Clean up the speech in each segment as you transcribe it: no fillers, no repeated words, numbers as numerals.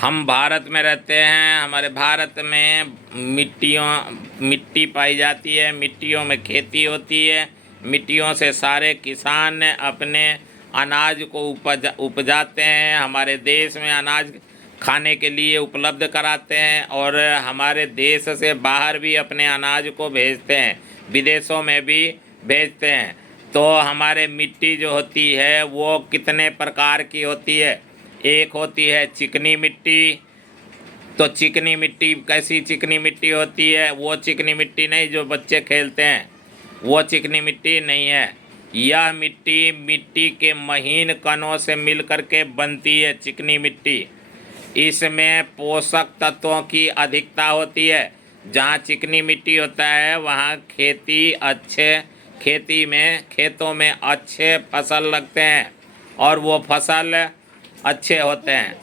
हम भारत में रहते हैं। हमारे भारत में मिट्टी पाई जाती है, मिट्टियों में खेती होती है, मिट्टियों से सारे किसान अपने अनाज को उपजाते हैं। हमारे देश में अनाज खाने के लिए उपलब्ध कराते हैं और हमारे देश से बाहर भी अपने अनाज को भेजते हैं, विदेशों में भी भेजते हैं। तो हमारे मिट्टी जो होती है वो कितने प्रकार की होती है। एक होती है चिकनी मिट्टी। तो चिकनी मिट्टी कैसी चिकनी मिट्टी होती है? वो चिकनी मिट्टी नहीं जो बच्चे खेलते हैं, वो चिकनी मिट्टी नहीं है। यह मिट्टी के महीन कणों से मिल करके बनती है चिकनी मिट्टी। इसमें पोषक तत्वों की अधिकता होती है। जहाँ चिकनी मिट्टी होता है वहाँ खेतों में अच्छे फसल लगते हैं और वो फसल अच्छे होते हैं।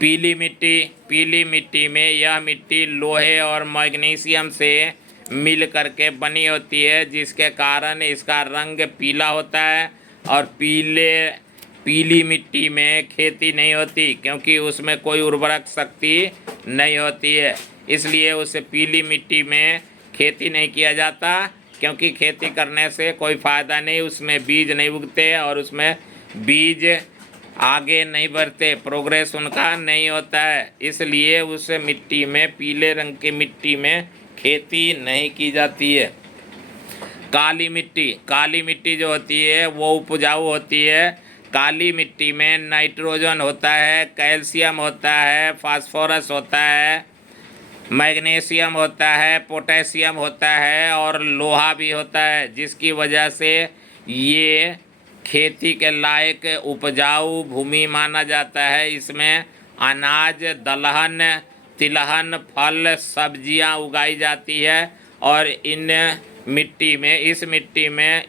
पीली मिट्टी में यह मिट्टी लोहे और मैग्नीशियम से मिल करके बनी होती है, जिसके कारण इसका रंग पीला होता है। और पीली मिट्टी में खेती नहीं होती क्योंकि उसमें कोई उर्वरक शक्ति नहीं होती है, इसलिए उस पीली मिट्टी में खेती नहीं किया जाता। क्योंकि खेती करने से कोई फ़ायदा नहीं, उसमें बीज नहीं उगते और उसमें बीज आगे नहीं बढ़ते, प्रोग्रेस उनका नहीं होता है, इसलिए उस मिट्टी में, पीले रंग की मिट्टी में खेती नहीं की जाती है। काली मिट्टी जो होती है वो उपजाऊ होती है। काली मिट्टी में नाइट्रोजन होता है, कैल्शियम होता है, फास्फोरस होता है, मैग्नीशियम होता है, पोटेशियम होता है और लोहा भी होता है, जिसकी वजह से ये खेती के लायक उपजाऊ भूमि माना जाता है। इसमें अनाज, दलहन, तिलहन, फल, सब्जियां उगाई जाती है और इस मिट्टी में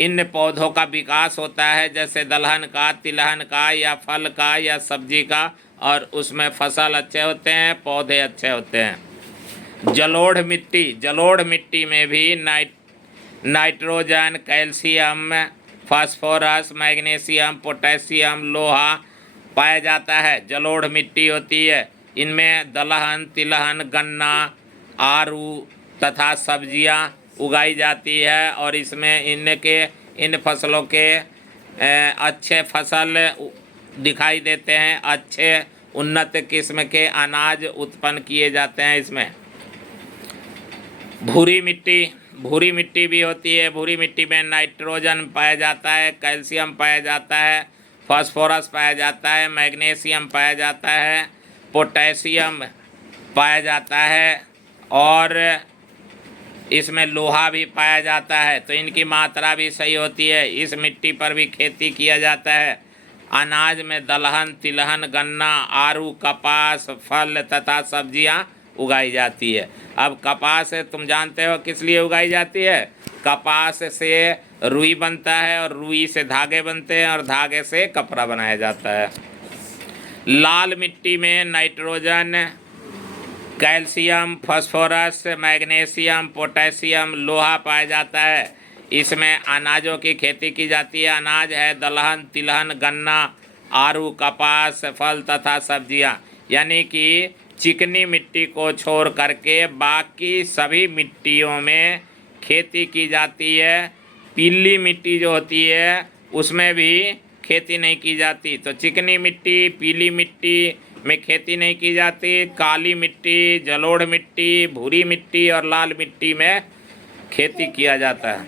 इन पौधों का विकास होता है, जैसे दलहन का, तिलहन का या फल का या सब्जी का, और उसमें फसल अच्छे होते हैं, पौधे अच्छे होते हैं। जलोढ़ मिट्टी में भी nitrogen, calcium, phosphorus, magnesium, potassium, लोहा पाया जाता है। जलोढ़ मिट्टी होती है, इनमें दलहन, तिलहन, गन्ना, आरू तथा सब्जियां उगाई जाती है और इसमें इन फसलों के अच्छे फसल दिखाई देते हैं, अच्छे उन्नत किस्म के अनाज उत्पन्न किए जाते हैं इसमें। भूरी मिट्टी भी होती है। भूरी मिट्टी में नाइट्रोजन पाया जाता है, कैल्शियम पाया जाता है, फास्फोरस पाया जाता है, मैग्नीशियम पाया जाता है, पोटेशियम पाया जाता है और इसमें लोहा भी पाया जाता है। तो इनकी मात्रा भी सही होती है। इस मिट्टी पर भी खेती किया जाता है। अनाज में दलहन, तिलहन, गन्ना, आरू, कपास, फल तथा सब्जियां उगाई जाती है। अब कपास तुम जानते हो किस लिए उगाई जाती है? कपास से रुई बनता है और रुई से धागे बनते हैं और धागे से कपड़ा बनाया जाता है। लाल मिट्टी में nitrogen, calcium, phosphorus, magnesium, potassium, लोहा पाया जाता है। इसमें अनाजों की खेती की जाती है। अनाज है दलहन, तिलहन, गन्ना, आरू, कपास, फल तथा सब्जियां। यानी कि चिकनी मिट्टी को छोड़ करके बाकी सभी मिट्टियों में खेती की जाती है। पीली मिट्टी जो होती है उसमें भी खेती नहीं की जाती। तो चिकनी मिट्टी, पीली मिट्टी में खेती नहीं की जाती। काली मिट्टी, जलोढ़ मिट्टी, भूरी मिट्टी और लाल मिट्टी में खेती किया जाता है।